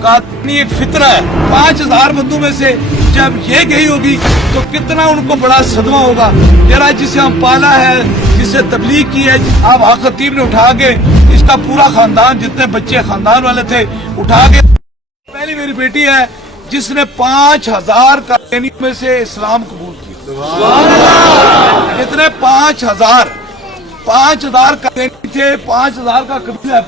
कादयानी एक फितना है। 5000 बंदों में से जब ये गई होगी तो कितना उनको बड़ा सदमा होगा। जरा जिसे हम पाला है, जिसे तबलीग की है, आप हक खतीब ने उठा के इसका पूरा खानदान, जितने बच्चे खानदान वाले थे, उठा के, पहली मेरी बेटी है जिसने 5000 कादयानी में से इस्लाम कबूल किया। जितने 5000 कादयानी थे, 5000 का कबीला है।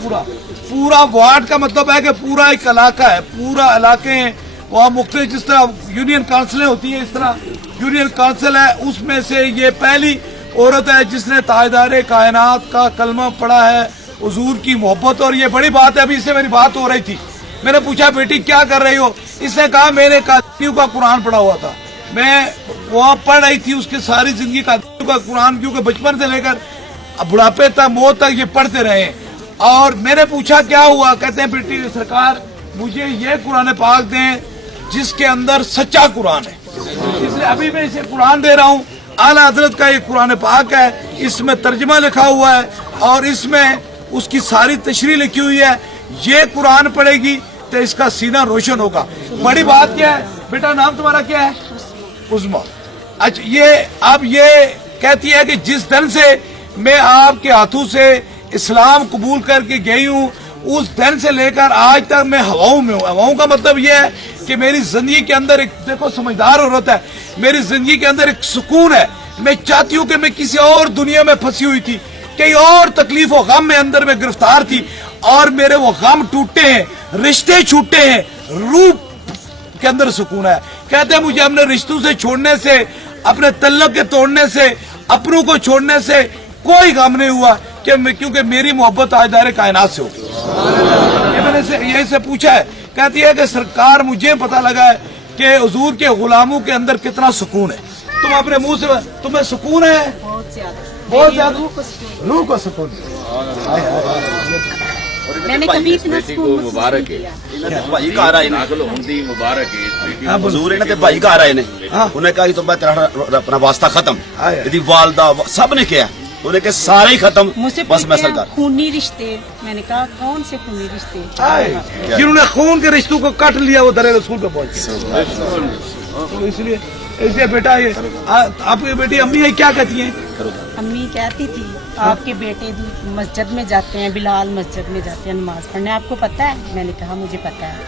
पूरा वार्ड का मतलब है कि पूरा एक इलाका है, पूरा इलाके हैं वहाँ मुख्तलिफ, जिस तरह यूनियन काउंसिलें होती है, इस तरह यूनियन काउंसिल है। उसमें से ये पहली औरत है जिसने ताजदार कायनात का कलमा पढ़ा है, हुजूर की मोहब्बत। और ये बड़ी बात है, अभी इससे मेरी बात हो रही थी, मैंने पूछा बेटी क्या कर रही हो, इसने कहा मैंने कादयानियों का कुरान पढ़ा हुआ था, मैं वहाँ पढ़ रही थी उसके सारी जिंदगी कादयानियों का कुरान, क्योंकि बचपन से लेकर बुढ़ापे तक, मौत तक ये पढ़ते रहे। और मैंने पूछा क्या हुआ, कहते हैं बेटी सरकार मुझे ये कुरान पाक दें जिसके अंदर सच्चा कुरान है, इसलिए अभी मैं इसे कुरान दे रहा हूँ। आला हजरत का ये कुरान पाक है, इसमें तर्जमा लिखा हुआ है और इसमें उसकी सारी तशरीह लिखी हुई है। ये कुरान पढ़ेगी तो इसका सीना रोशन होगा। बड़ी बात क्या है बेटा, नाम तुम्हारा क्या है? उज़्मा। अच्छा, ये अब ये कहती है कि जिस दिन से मैं आपके हाथों से इस्लाम कबूल करके गई हूँ, उस दिन से लेकर आज तक मैं हवाओं में हूँ। हवाओं का मतलब यह है कि मेरी जिंदगी के अंदर एक, देखो समझदार औरत है, मेरी जिंदगी के अंदर एक सुकून है। मैं चाहती हूँ कि मैं किसी और दुनिया में फंसी हुई थी, कई और तकलीफ और गम में अंदर में गिरफ्तार थी, और मेरे वो गम टूटे हैं, रिश्ते छूटे हैं, रूह के अंदर सुकून है। कहते हैं मुझे अपने रिश्तों से छोड़ने से, अपने तल्लुक के तोड़ने से, अपनों को छोड़ने से कोई गम नहीं हुआ, क्योंकि मेरी मोहब्बत ताजदार कायनात से होगी। ये मैंने यही से पूछा है। कहती है कि सरकार मुझे पता लगा है कि हुजूर के गुलामों के अंदर कितना सुकून है। तुम अपने मुंह से, तुम्हें सुकून है? बहुत ज्यादा रूह को सुकून। मैंने कभी इतना सुकून मुबारक है भाई घर आए मुबारक है हुजूर ने भाई घर आए ने उन्हें कहा तो मैं तेरा अपना वास्ता खत्म, यदि वालदा सब ने किया, उन्हें के सारे ही खत्म, मुझसे बस मैं सरकार खूनी रिश्ते। मैंने कहा कौन से खूनी रिश्ते? जिन्होंने खून के रिश्तों को काट लिया वो दरे रसूल पे पहुंच। तो इसलिए बेटा, ये आपकी बेटी अम्मी क्या कहती हैं? अम्मी कहती थी आपके बेटे मस्जिद में जाते हैं, बिलाल मस्जिद में जाते हैं नमाज पढ़ने, आपको पता है? मैंने कहा मुझे पता है।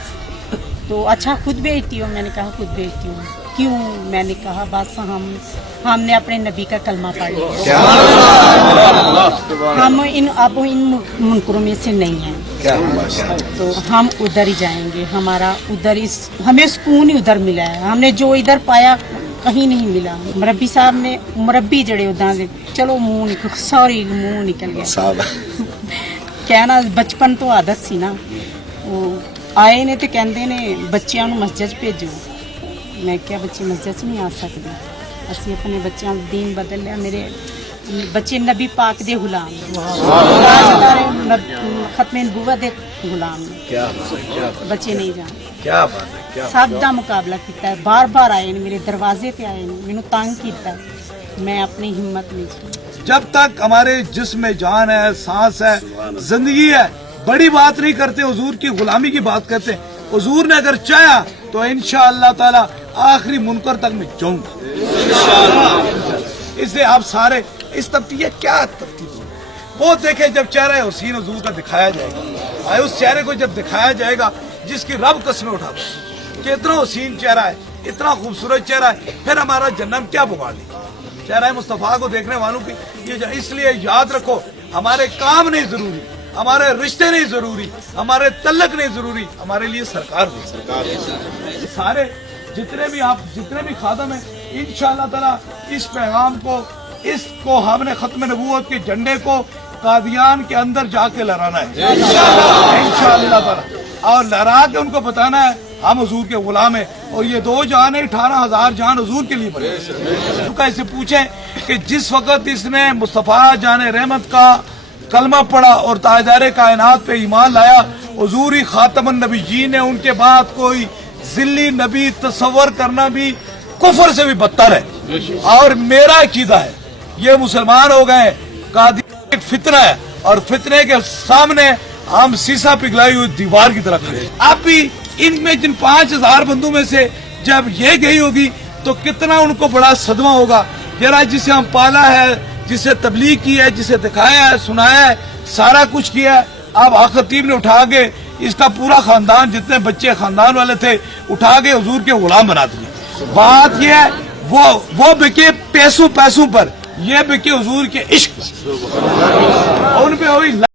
तो अच्छा खुद भेजती हो? मैंने कहा खुद भेजती हूँ। क्यों? मैंने कहा बस हमने अपने नबी का कलमा पढ़ लिया, हम इन मुनकरों में से नहीं हैं, तो हम उधर ही जाएंगे। हमारा उधर हमें सुकून ही उधर मिला है, हमने जो इधर पाया कहीं नहीं मिला। मुरब्बी साहब ने मुरब्बी जड़े उधर, चलो मुंह निकल गया कहना, बचपन तो आदत सी ना। वो आए ने तो कहते ने बच्चों को मस्जिद भेजो। मैं क्या बच्चे मस्जिद नहीं आ सकते? असी अपने बच्चों का दीन बदल लिया। मेरे बच्चे नबी पाक दे गुलाम, खत्मे नबूवत दे गुलाम, बच्चे नहीं जान। क्या बात है, क्या सब का मुकाबला किया, बार बार आए ने मेरे दरवाजे पे आए ने, मैनू तंग किया, मैं अपनी हिम्मत नहीं छोड़ी। जब तक हमारे जिस्म में जान है, सांस है, जिंदगी है, बड़ी बात नहीं करते, हुजूर की गुलामी की बात करते हैं। हुजूर ने अगर चाहा तो इंशाअल्लाह ताला आखिरी मुनकर तक मैं जाऊंगा। इसलिए आप सारे इस तब्दीली, क्या तब्दीली वो देखे जब चेहरा हुसैन हुजूर का दिखाया जाएगा, उस चेहरे को जब दिखाया जाएगा जिसकी रब कसमें उठाता है कि इतना हुसैन चेहरा है, इतना खूबसूरत चेहरा है, फिर हमारा जन्नत क्या बिगाड़ ली चेहरा मुस्तफा को देखने वालों की। ये इसलिए याद रखो, हमारे काम नहीं जरूरी, हमारे रिश्ते नहीं जरूरी, हमारे तल्लक नहीं जरूरी, हमारे लिए सरकार नहीं। सरकार सारे जितने भी खादम हैं, इंशाअल्लाह ताला इस पैगाम को, इसको हमने खत्म नबूवत के झंडे को कादियान के अंदर जाके लहराना है इंशाअल्लाह ताला, और लहरा के उनको बताना है हम हुजूर के गुलाम हैं, और ये 2 जान 18,000 जान हुजूर के लिए बने। उनका इससे पूछे कि जिस वक्त इसने मुस्तफा जाने रहमत का कलमा पढ़ा और ताजदार कायनात पे ईमान लाया, हुजूर ही खातमुन नबीयीन ने, उनके बाद कोई जिल्ली नबी तस्वर करना भी कुफर से भी बदतर है। और मेरा अकीदा है ये मुसलमान हो गए, कादियान एक फितना है, और फितने के सामने हम शीशा पिघलाई हुई दीवार की तरह खड़े। आप भी इनमें जिन 5000 बंदों में से जब ये गई होगी तो कितना उनको बड़ा सदमा होगा। जरा जिसे हम पाला है, जिसे तबलीग की है, जिसे दिखाया है, सुनाया है, सारा कुछ किया है, अब आक खतीब ने उठा के इसका पूरा खानदान, जितने बच्चे खानदान वाले थे, उठा के हुजूर के गुलाम बना दिए। बात यह है वो बिके पैसों पर, ये बिके हुजूर के इश्क पर। उन पे हुई